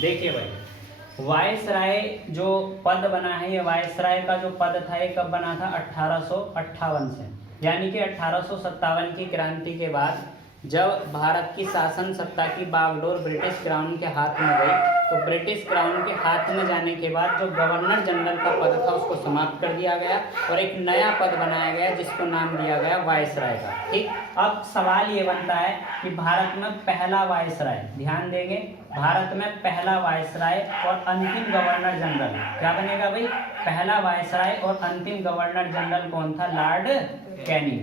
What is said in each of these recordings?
देखिए भाई, वायसराय जो पद बना है, ये वायसराय का जो पद था ये कब बना था? 1858 से, यानी कि 1857 की क्रांति के बाद जब भारत की शासन सत्ता की बागडोर ब्रिटिश क्राउन के हाथ में गई, तो ब्रिटिश क्राउन के हाथ में जाने के बाद जो गवर्नर जनरल का पद था उसको समाप्त कर दिया गया और एक नया पद बनाया गया जिसको नाम दिया गया वायसराय का। ठीक, अब सवाल ये बनता है कि भारत में पहला वायसराय, ध्यान देंगे, भारत में पहला वायसराय और अंतिम गवर्नर जनरल क्या बनेगा भाई? पहला वायसराय और अंतिम गवर्नर जनरल कौन था? Lord Canning.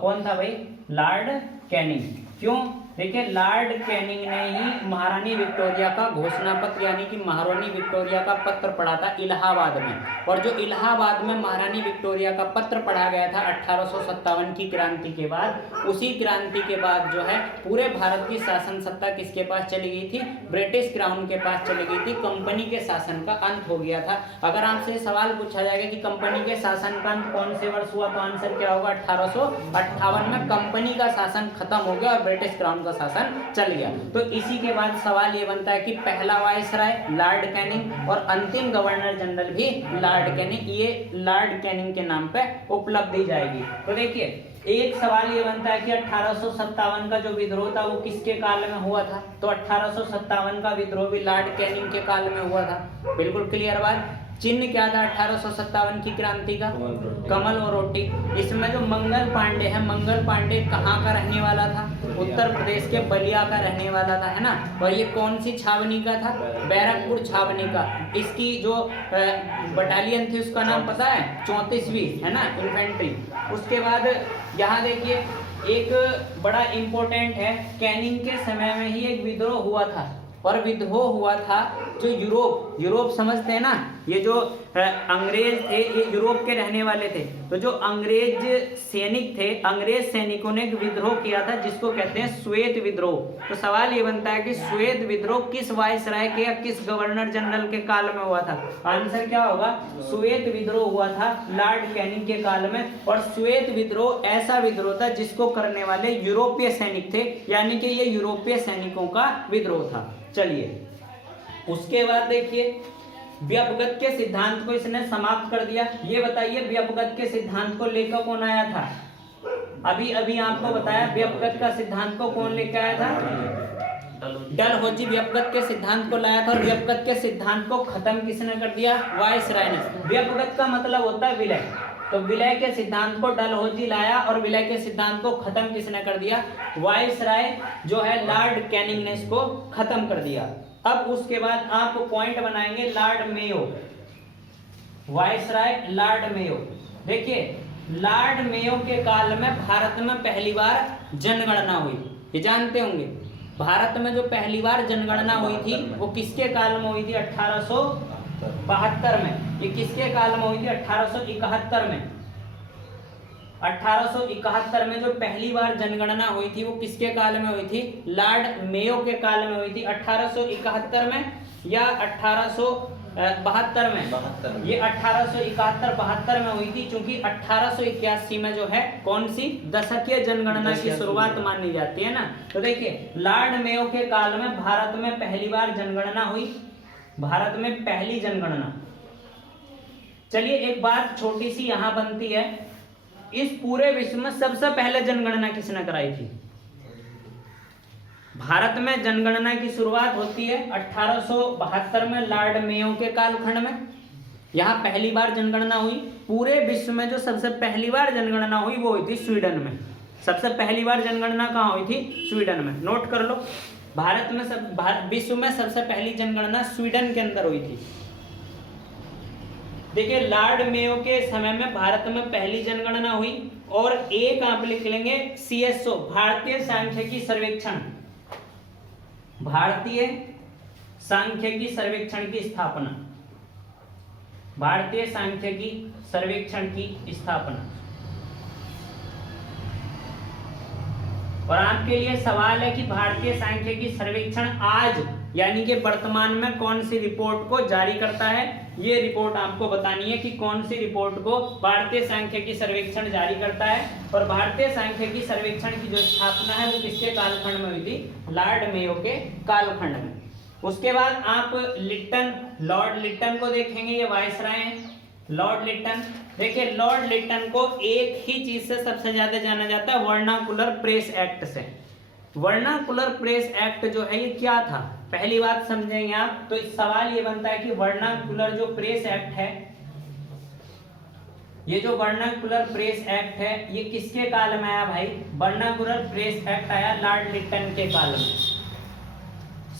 कौन था भाई? Lord Canning. क्यों? देखिए, लॉर्ड कैनिंग ने ही महारानी विक्टोरिया का घोषणा पत्र यानी कि महारानी विक्टोरिया का पत्र पढ़ा था इलाहाबाद में, और जो इलाहाबाद में महारानी विक्टोरिया का पत्र पढ़ा गया था 1857 की क्रांति के बाद, उसी क्रांति के बाद जो है पूरे भारत की शासन सत्ता किसके पास चली गई थी? ब्रिटिश क्राउन के पास चली गई थी। कंपनी के शासन का अंत हो गया था। अगर आपसे सवाल पूछा जाएगा कि कंपनी के शासन का अंत कौन से वर्ष हुआ, तो आंसर क्या होगा? 1858 में कंपनी का शासन खत्म हो गया और ब्रिटिश क्राउन शासन चल गया। तो इसी के बाद सवाल ये बनता है कि पहला वायसराय लॉर्ड कैनिंग और अंतिम गवर्नर जनरल भी लॉर्ड कैनिंग, ये लॉर्ड कैनिंग के नाम पे उपलब्ध दी जाएगी। तो देखिए, एक सवाल ये बनता है कि 1857 का जो विद्रोह था वो किसके काल में हुआ था? तो 1857 का विद्रोह भी लॉर्ड कैनिंग के काल में हुआ था। बिल्कुल क्लियर बात। चिन्ह क्या था 1857 की क्रांति का? कमल और रोटी। इसमें जो मंगल पांडे है, मंगल पांडे कहाँ का रहने वाला था? उत्तर प्रदेश के बलिया का रहने वाला था, है ना। और ये कौन सी छावनी का था? बैरकपुर छावनी का। इसकी जो बटालियन थी उसका नाम पता है? 34वीं, है ना, इन्फेंट्री। उसके बाद यहाँ देखिए, एक बड़ा इंपॉर्टेंट है, कैनिंग के समय में ही एक विद्रोह हुआ था, और विद्रोह हुआ था जो यूरोप समझते हैं ना, ये जो अंग्रेज थे ये यूरोप के रहने वाले थे। तो जो अंग्रेज सैनिक थे, अंग्रेज सैनिकों ने एक विद्रोह किया था जिसको कहते हैं श्वेत विद्रोह। तो सवाल ये बनता है कि श्वेत विद्रोह किस वायसराय के या किस गवर्नर जनरल के काल में हुआ था? आंसर क्या होगा? श्वेत विद्रोह हुआ था लॉर्ड कैनिंग के काल में। और श्वेत विद्रोह ऐसा विद्रोह था जिसको करने वाले यूरोपीय सैनिक थे, यानी कि ये यूरोपीय सैनिकों का विद्रोह था। चलिए, उसके बाद देखिए, व्यपगत के सिद्धांत को इसने समाप्त कर दिया। ये बताइए, व्यपगत के सिद्धांत को लेकर कौन आया था? अभी आपको बताया, व्यपगत का सिद्धांत को कौन लेकर आया था? डलहौजी व्यपगत के सिद्धांत को लाया था, और व्यपगत के सिद्धांत को खत्म किसने कर दिया? वायसराय ने। व्यपगत का मतलब होता है विलय, तो विलय के सिद्धांत को डलहौजी लाया और विलय के सिद्धांत को खत्म किसने कर दिया? वायसराय जो है लॉर्ड कैनिंग ने इसको खत्म कर दिया। अब उसके बाद आप पॉइंट बनाएंगे Lord Mayo, viceroy Lord Mayo. देखिए, लॉर्ड मेयो के काल में भारत में पहली बार जनगणना हुई, ये जानते होंगे। भारत में जो पहली बार जनगणना हुई थी वो किसके काल में हुई थी? 1872 में। ये किसके काल में हुई थी? 1871 में। 1871 में जो पहली बार जनगणना हुई थी वो किसके काल में हुई थी? लॉर्ड मेयो के काल में हुई थी। 1871 में या 1872 में? ये 1871-72 में हुई थी, क्योंकि 1881 में जो है कौन सी दशकीय जनगणना की शुरुआत मानी जाती है ना। तो देखिए, लॉर्ड मेयो के काल में भारत में पहली बार जनगणना हुई, भारत में पहली जनगणना। चलिए, एक बात छोटी सी यहां बनती है, इस पूरे विश्व में सबसे पहले जनगणना किसने कराई थी? भारत में जनगणना की शुरुआत होती है 1872 में लॉर्ड मेयो के कालखंड में। यहाँ पहली बार जनगणना हुई। पूरे विश्व में जो सबसे पहली बार जनगणना हुई वो हुई थी स्वीडन में। सबसे पहली बार जनगणना कहाँ हुई थी? स्वीडन में। नोट कर लो, भारत में विश्व में सबसे पहली जनगणना स्वीडन के अंदर हुई थी। देखिए, लॉर्ड मेयो के समय में भारत में पहली जनगणना हुई। और एक आप लिख लेंगे CSO, भारतीय सांख्यिकी सर्वेक्षण, भारतीय सांख्यिकी सर्वेक्षण की स्थापना, भारतीय सांख्यिकी सर्वेक्षण की स्थापना। और आपके लिए सवाल है कि भारतीय सांख्यिकी सर्वेक्षण आज यानी कि वर्तमान में कौन सी रिपोर्ट को जारी करता है? ये रिपोर्ट आपको बतानी है कि कौन सी रिपोर्ट को भारतीय सांख्यिकी सर्वेक्षण जारी करता है। और भारतीय सांख्यिकी सर्वेक्षण की जो स्थापना है वो किसके कालखंड में हुई थी? लॉर्ड मेयो के कालखंड में। उसके बाद आप लिट्टन, लॉर्ड लिट्टन को देखेंगे, ये वायसराय हैं लॉर्ड लिट्टन। देखिए लॉर्ड लिट्टन को एक ही चीज से सबसे ज्यादा जाना जाता है, वर्नाकुलर प्रेस एक्ट से। वर्नाकुलर प्रेस एक्ट जो है ये क्या था, पहली बात समझेंगे आप तो इस सवाल ये बनता है कि वर्नाकुलर जो प्रेस एक्ट है, ये जो वर्नाकुलर प्रेस एक्ट है ये किसके काल में आया भाई? वर्नाकुलर प्रेस एक्ट आया लॉर्ड लिट्टन के काल में।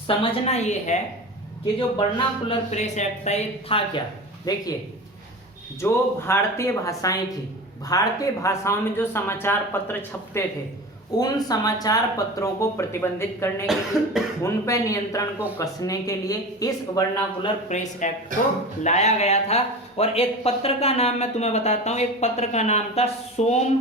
समझना ये है कि जो वर्नाकुलर प्रेस एक्ट था ये था क्या। देखिए जो भारतीय भाषाएं थी, भारतीय भाषाओं में जो समाचार पत्र छपते थे, उन समाचार पत्रों को प्रतिबंधित करने के लिए, उन पर नियंत्रण को कसने के लिए इस वर्नाकुलर प्रेस एक्ट को लाया गया था। और एक पत्र का नाम मैं तुम्हें बताता हूं, एक पत्र का नाम था सोम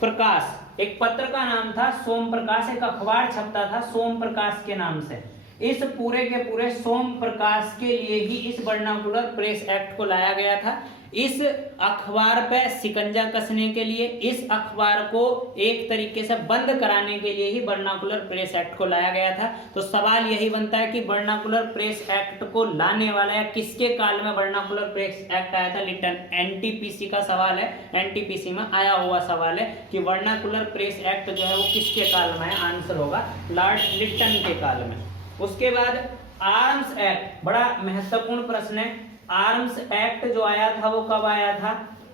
प्रकाश, एक पत्र का नाम था सोम प्रकाश, एक अखबार छपता था सोम प्रकाश के नाम से। इस पूरे के पूरे सोम प्रकाश के लिए ही इस वर्नाकुलर प्रेस एक्ट को लाया गया था। इस अखबार पे शिकंजा कसने के लिए, इस अखबार को एक तरीके से बंद कराने के लिए ही वर्नाकुलर प्रेस एक्ट को लाया गया था। तो सवाल यही बनता है कि वर्नाकुलर प्रेस एक्ट को लाने वाला या किसके काल में वर्नाकुलर प्रेस एक्ट आया था? लिट्टन। एनटीपीसी का सवाल है, एनटीपीसी में आया हुआ सवाल है कि वर्नाकुलर प्रेस एक्ट जो है वो किसके काल में है? आंसर होगा लॉर्ड लिट्टन के काल में। उसके बाद आर्म्स एक्ट, बड़ा महत्वपूर्ण प्रश्न है। आर्म्स एक्ट जो आया था वो कब आया था?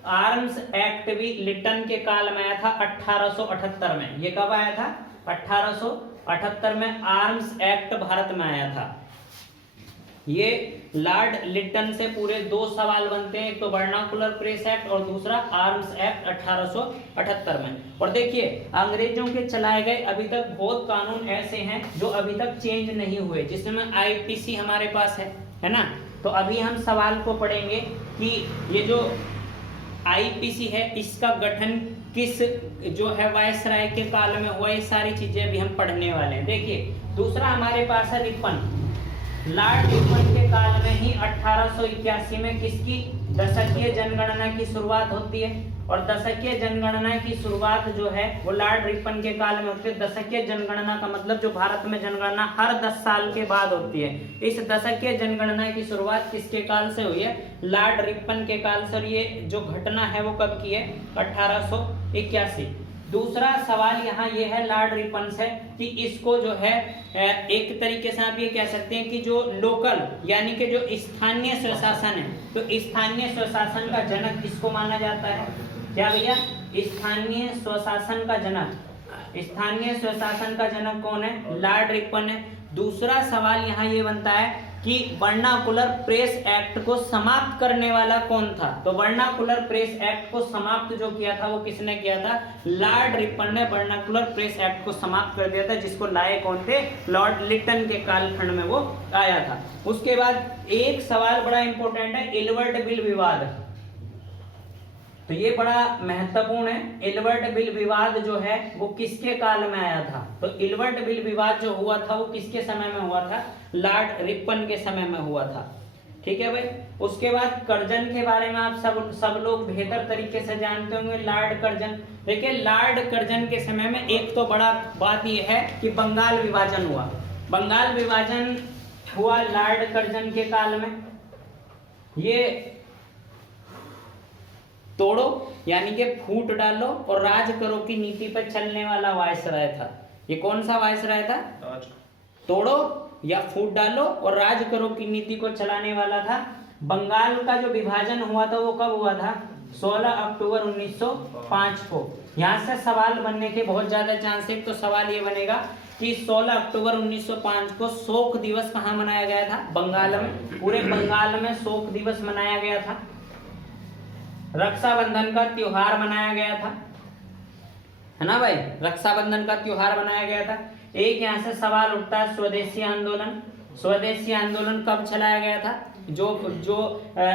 आर्म्स एक्ट भी लिट्टन के काल में आया था 1878 में। ये कब आया था? 1878 में आर्म्स एक्ट भारत में आया था। ये लॉर्ड लिट्टन से पूरे दो सवाल बनते हैं, एक तो वर्नाकुलर प्रेस एक्ट और दूसरा आर्म्स एक्ट 1878 में। और देखिए अंग्रेजों के चलाए गए अभी तक बहुत कानून ऐसे हैं जो अभी तक चेंज नहीं हुए, जिसमें आईपीसी हमारे पास है ना। तो अभी हम सवाल को पढ़ेंगे कि ये जो आईपीसी है इसका गठन किस जो है वायसराय के काल में हुआ, ये सारी चीजें अभी हम पढ़ने वाले हैं। देखिए दूसरा हमारे पास है रिपन। लॉर्ड रिपन के काल में ही 1881 में किसकी दशकीय जनगणना की शुरुआत होती है। और दशकीय जनगणना की शुरुआत जो है वो लॉर्ड रिपन के काल में होती है। दशकीय जनगणना का मतलब जो भारत में जनगणना हर 10 साल के बाद होती है, इस दशकीय जनगणना की शुरुआत किसके काल से हुई है? लॉर्ड रिपन के काल से। और ये जो घटना है वो कब की है? 1881। दूसरा सवाल यहाँ ये है लॉर्ड रिपन से कि इसको जो है एक तरीके से आप ये कह सकते हैं कि जो लोकल यानी कि जो स्थानीय स्वशासन है, तो स्थानीय स्वशासन का जनक किसको माना जाता है? क्या भैया? स्थानीय स्वशासन का जनक, स्थानीय स्वशासन का जनक कौन है? लॉर्ड रिपन है। दूसरा सवाल यहाँ ये बनता है कि वर्नाकुलर प्रेस एक्ट को समाप्त करने वाला कौन था? तो वर्नाकुलर प्रेस एक्ट को समाप्त जो किया था वो किसने किया था? लॉर्ड रिपन ने वर्नाकुलर प्रेस एक्ट को समाप्त कर दिया था, जिसको लाए कौन थे? लॉर्ड लिट्टन के कालखंड में वो आया था। उसके बाद एक सवाल बड़ा इंपॉर्टेंट है, एल्बर्ट बिल विवाद। तो ये बड़ा महत्वपूर्ण है। एल्बर्ट बिल विवाद जो है वो किसके काल में आया था? तो एल्बर्ट बिल विवाद जो हुआ था वो किसके समय में हुआ था? लॉर्ड रिपन के समय में हुआ था। ठीक है भाई। उसके बाद कर्जन के बारे में आप सब लोग बेहतर तरीके से जानते होंगे। लॉर्ड कर्जन, देखिए लॉर्ड कर्जन के समय में एक तो बड़ा बात यह है कि बंगाल विभाजन हुआ। बंगाल विभाजन हुआ लॉर्ड कर्जन के काल में। ये तोड़ो यानी कि फूट डालो और राज करो की नीति पर चलने वाला वायसराय था। ये कौन सा वायसराय था? तोड़ो या फूट डालो और राज करो की नीति को चलाने वाला था। बंगाल का जो विभाजन हुआ था वो कब हुआ था? 16 अक्टूबर 1905 को। यहाँ से सवाल बनने के बहुत ज्यादा चांस है। तो सवाल ये बनेगा कि 16 अक्टूबर 1905 को शोक दिवस कहाँ मनाया गया था? बंगाल में। पूरे बंगाल में शोक दिवस मनाया गया था। रक्षाबंधन का त्योहार मनाया गया था, है ना भाई? रक्षाबंधन का त्योहार मनाया गया था। एक यहाँ से सवाल उठता है स्वदेशी आंदोलन। स्वदेशी आंदोलन कब चलाया गया था? जो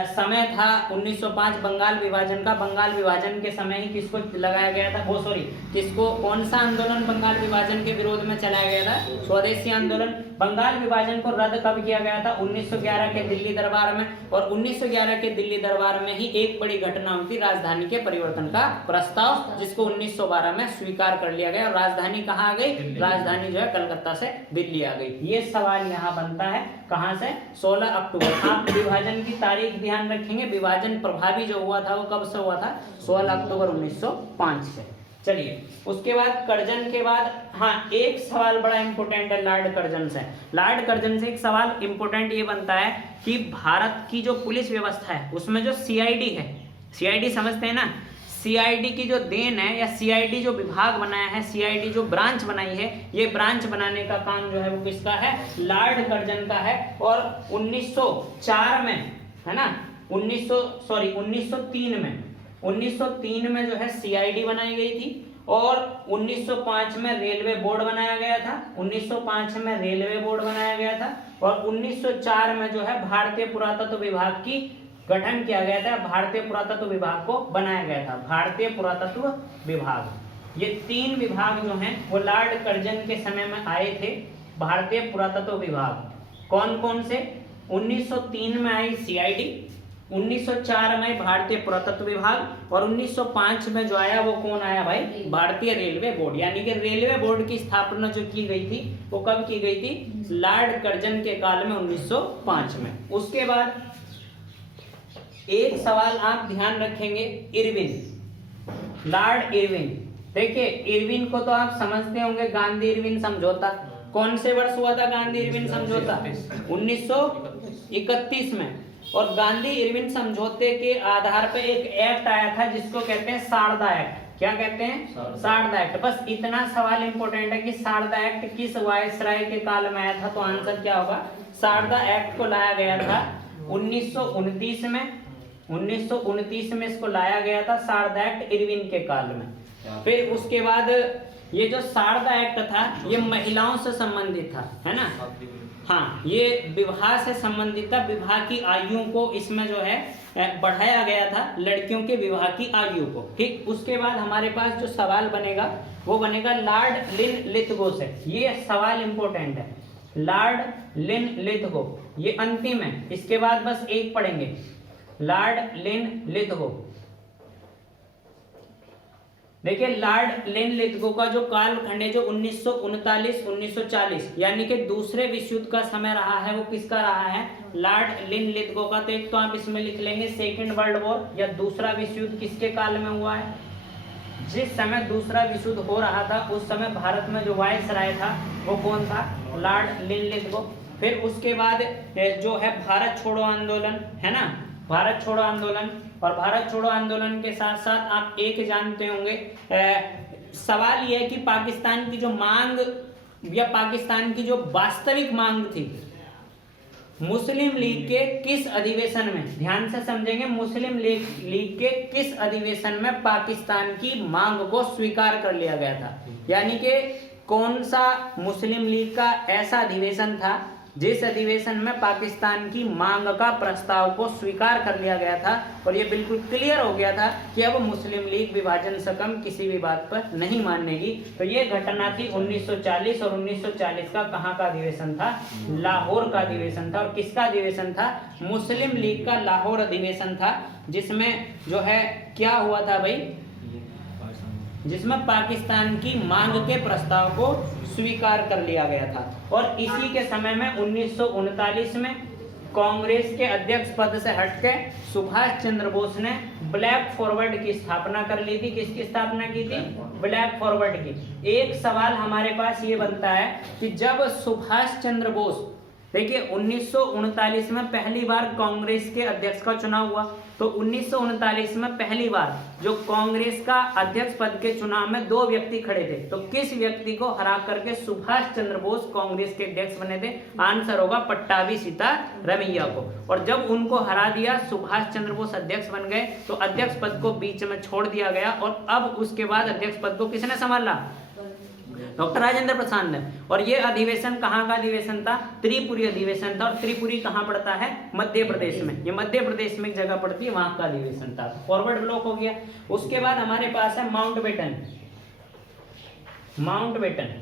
समय था 1905 बंगाल विभाजन का, बंगाल विभाजन के समय ही किसको लगाया गया था? वो सॉरी किसको, कौन सा आंदोलन बंगाल विभाजन के विरोध में चलाया गया था? स्वदेशी आंदोलन। बंगाल विभाजन को रद्द कब किया गया था? 1911 के दिल्ली दरबार में। और 1911 के दिल्ली दरबार में ही एक बड़ी घटना हुई थी, राजधानी के परिवर्तन का प्रस्ताव, जिसको 1912 में स्वीकार कर लिया गया। और राजधानी कहाँ आ गई? राजधानी जो है कलकत्ता से दिल्ली आ गई। ये सवाल यहाँ बनता है कहाँ से? 16 अक्टूबर। आप विभाजन की तारीख ध्यान रखेंगे, विभाजन प्रभावी जो हुआ था वो कब से हुआ था? 16 अक्टूबर 1905 से। चलिए, उसके बाद कर्जन के बाद, हाँ, एक सवाल बड़ा इंपॉर्टेंट है लॉर्ड कर्जन से। लॉर्ड कर्जन से एक सवाल इंपॉर्टेंट ये बनता है कि भारत की जो पुलिस व्यवस्था है उसमें जो सीआईडी है, सीआईडी समझते हैं ना, सीआईडी की जो देन है या सीआईडी जो विभाग बनाया है, सीआईडी जो ब्रांच बनाई है, ये ब्रांच बनाने का काम जो है वो किसका है? लॉर्ड कर्जन का है। और 1904 में, है ना, 1903 में जो है सीआईडी बनाई गई थी। और 1905 में रेलवे बोर्ड बनाया गया था, 1905 में रेलवे बोर्ड बनाया गया था। और 1904 में जो है भारतीय पुरातत्व विभाग की गठन किया गया था, भारतीय पुरातत्व विभाग को बनाया गया था, भारतीय पुरातत्व विभाग। ये 3 विभाग जो हैं वो लॉर्ड कर्जन के समय में आए थे, भारतीय पुरातत्व विभाग। कौन कौन से? 1903 में आई सीआईडी, 1904 में भारतीय पुरातत्व विभाग, और 1905 में जो आया वो कौन आया भाई? भारतीय रेलवे बोर्ड। यानी कि रेलवे बोर्ड की स्थापना जो की गई थी वो कब की गई थी? लॉर्ड कर्जन के काल में, 1905 में। उसके बाद एक सवाल आप ध्यान रखेंगे, इरविन, लॉर्ड इरविन। देखिए, इरविन को तो आप समझते होंगे, गांधी इरविन समझौता। कौन से वर्ष हुआ था गांधी इरविन समझौता? 1931 में। और गांधी इरविन समझौते के आधार पर एक एक्ट आया था जिसको कहते हैं सारदा एक्ट। क्या कहते हैं? सारदा एक्ट। बस इतना सवाल इंपॉर्टेंट है कि सारदा एक्ट किस वायसराय के काल में आया था, तो आंसर क्या होगा? सारदा एक्ट को लाया गया था 1929 में, 1929 में इसको लाया गया था, सारदा एक्ट इरविन के काल में। फिर उसके बाद ये जो सारदा एक्ट था ये महिलाओं से संबंधित था, है ना? हाँ, ये विवाह से संबंधित था, विवाह की आयु को इसमें जो है बढ़ाया गया था, लड़कियों के विवाह की आयु को। ठीक, उसके बाद हमारे पास जो सवाल बनेगा वो बनेगा लॉर्ड लिन लिथगो से। ये सवाल इंपॉर्टेंट है, लॉर्ड लिन लिथगो, ये अंतिम है, इसके बाद बस एक पढ़ेंगे, लॉर्ड लिन लिथगो। देखिए, लॉर्ड लिन लिथगो का जो कालखंड है, जो 1939-1940 यानी कि दूसरे विश्व युद्ध का समय रहा है, वो किसका रहा है? लॉर्ड लिन लिथगो का। तो एक तो आप इसमें लिख लेंगे सेकेंड वर्ल्ड वॉर या दूसरा विश्व युद्ध किसके काल में हुआ है? जिस समय दूसरा विश्व युद्ध हो रहा था उस समय भारत में जो वायसराय था वो कौन था? लॉर्ड लिन लिथगो। फिर उसके बाद जो है भारत छोड़ो आंदोलन, है ना, भारत छोड़ो आंदोलन। और भारत छोड़ो आंदोलन के साथ साथ आप एक जानते होंगे, सवाल यह है कि पाकिस्तान की जो मांग या पाकिस्तान की जो वास्तविक मांग थी, मुस्लिम लीग के किस अधिवेशन में, ध्यान से समझेंगे, मुस्लिम लीग के किस अधिवेशन में पाकिस्तान की मांग को स्वीकार कर लिया गया था? यानी कि कौन सा मुस्लिम लीग का ऐसा अधिवेशन था जिस अधिवेशन में पाकिस्तान की मांग का प्रस्ताव को स्वीकार कर लिया गया था और ये बिल्कुल क्लियर हो गया था कि अब मुस्लिम लीग विभाजन से कम किसी भी बात पर नहीं मानेगी। तो ये घटना थी 1940 और 1940 का कहाँ का अधिवेशन था? लाहौर का अधिवेशन था। और किसका अधिवेशन था? मुस्लिम लीग का लाहौर अधिवेशन था, जिसमें जो है क्या हुआ था भाई? जिसमें पाकिस्तान की मांग के प्रस्ताव को स्वीकार कर लिया गया था। और इसी के समय में 1939 में कांग्रेस के अध्यक्ष पद से हटके सुभाष चंद्र बोस ने ब्लैक फॉरवर्ड की स्थापना कर ली थी। किसकी स्थापना की थी? ब्लैक फॉरवर्ड की। एक सवाल हमारे पास ये बनता है कि जब सुभाष चंद्र बोस, देखिए 1939 में पहली बार कांग्रेस के अध्यक्ष का चुनाव हुआ, तो 1939 में पहली बार जो कांग्रेस का अध्यक्ष पद के चुनाव में 2 व्यक्ति खड़े थे, तो किस व्यक्ति को हरा करके सुभाष चंद्र बोस कांग्रेस के अध्यक्ष बने थे? आंसर होगा पट्टाभी सीतारमैया को। और जब उनको हरा दिया, सुभाष चंद्र बोस अध्यक्ष बन गए, तो अध्यक्ष पद को बीच में छोड़ दिया गया। और अब उसके बाद अध्यक्ष पद को किसने संभाला? डॉक्टर राजेंद्र प्रसाद ने। और ये अधिवेशन कहाँ का अधिवेशन था? त्रिपुरी अधिवेशन था। और त्रिपुरी कहाँ पड़ता है? मध्य प्रदेश में। ये मध्य प्रदेश में एक जगह पड़ती है, वहां का अधिवेशन था। फॉरवर्ड ब्लॉक हो गया। उसके बाद हमारे पास है माउंटबेटन। माउंटबेटन,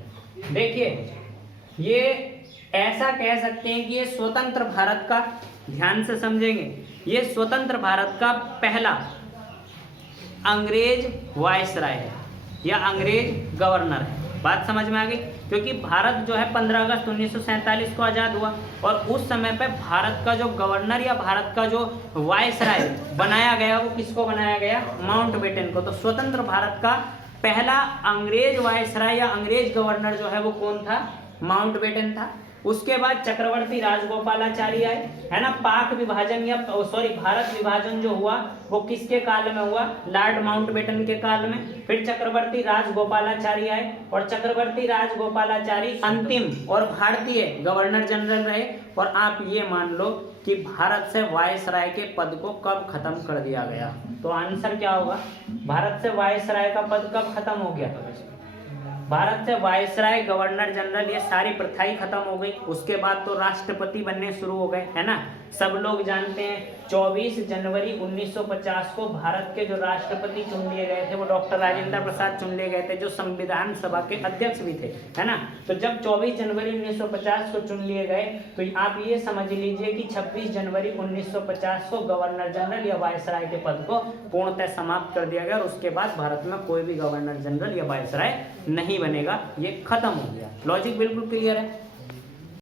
देखिए ये ऐसा कह सकते हैं कि ये स्वतंत्र भारत का, ध्यान से समझेंगे, ये स्वतंत्र भारत का पहला अंग्रेज वायसराय है या अंग्रेज गवर्नर है। बात समझ में आ गई? क्योंकि भारत जो है 15 अगस्त 1947 को आज़ाद हुआ और उस समय पे भारत का जो गवर्नर या भारत का जो वायसराय बनाया गया वो किसको बनाया गया? माउंटबेटन को। तो स्वतंत्र भारत का पहला अंग्रेज वायसराय या अंग्रेज गवर्नर जो है वो कौन था? माउंटबेटन था। उसके बाद चक्रवर्ती राजगोपालाचारी आए, है ना। पाक विभाजन या भारत विभाजन जो हुआ वो किसके काल में हुआ? लॉर्ड माउंटबेटन के काल में। फिर चक्रवर्ती राजगोपालाचारी आए और चक्रवर्ती राजगोपालाचारी अंतिम और भारतीय गवर्नर जनरल रहे। और आप ये मान लो कि भारत से वायसराय के पद को कब खत्म कर दिया गया? तो आंसर क्या होगा? भारत से वायसराय का पद कब खत्म हो गया? भारत से वायसराय, गवर्नर जनरल, ये सारी प्रथाएं खत्म हो गई। उसके बाद तो राष्ट्रपति बनने शुरू हो गए, है ना। सब लोग जानते हैं 24 जनवरी 1950 को भारत के जो राष्ट्रपति चुन लिए गए थे वो डॉक्टर राजेंद्र प्रसाद चुन लिए गए थे, जो संविधान सभा के अध्यक्ष भी थे, है ना। तो जब 24 जनवरी 1950 को चुन लिए गए तो आप ये समझ लीजिए कि 26 जनवरी 1950 को गवर्नर जनरल या वायसराय के पद को पूर्णतः समाप्त कर दिया गया और उसके बाद भारत में कोई भी गवर्नर जनरल या वायसराय नहीं बनेगा, ये खत्म हो गया। लॉजिक बिल्कुल क्लियर है।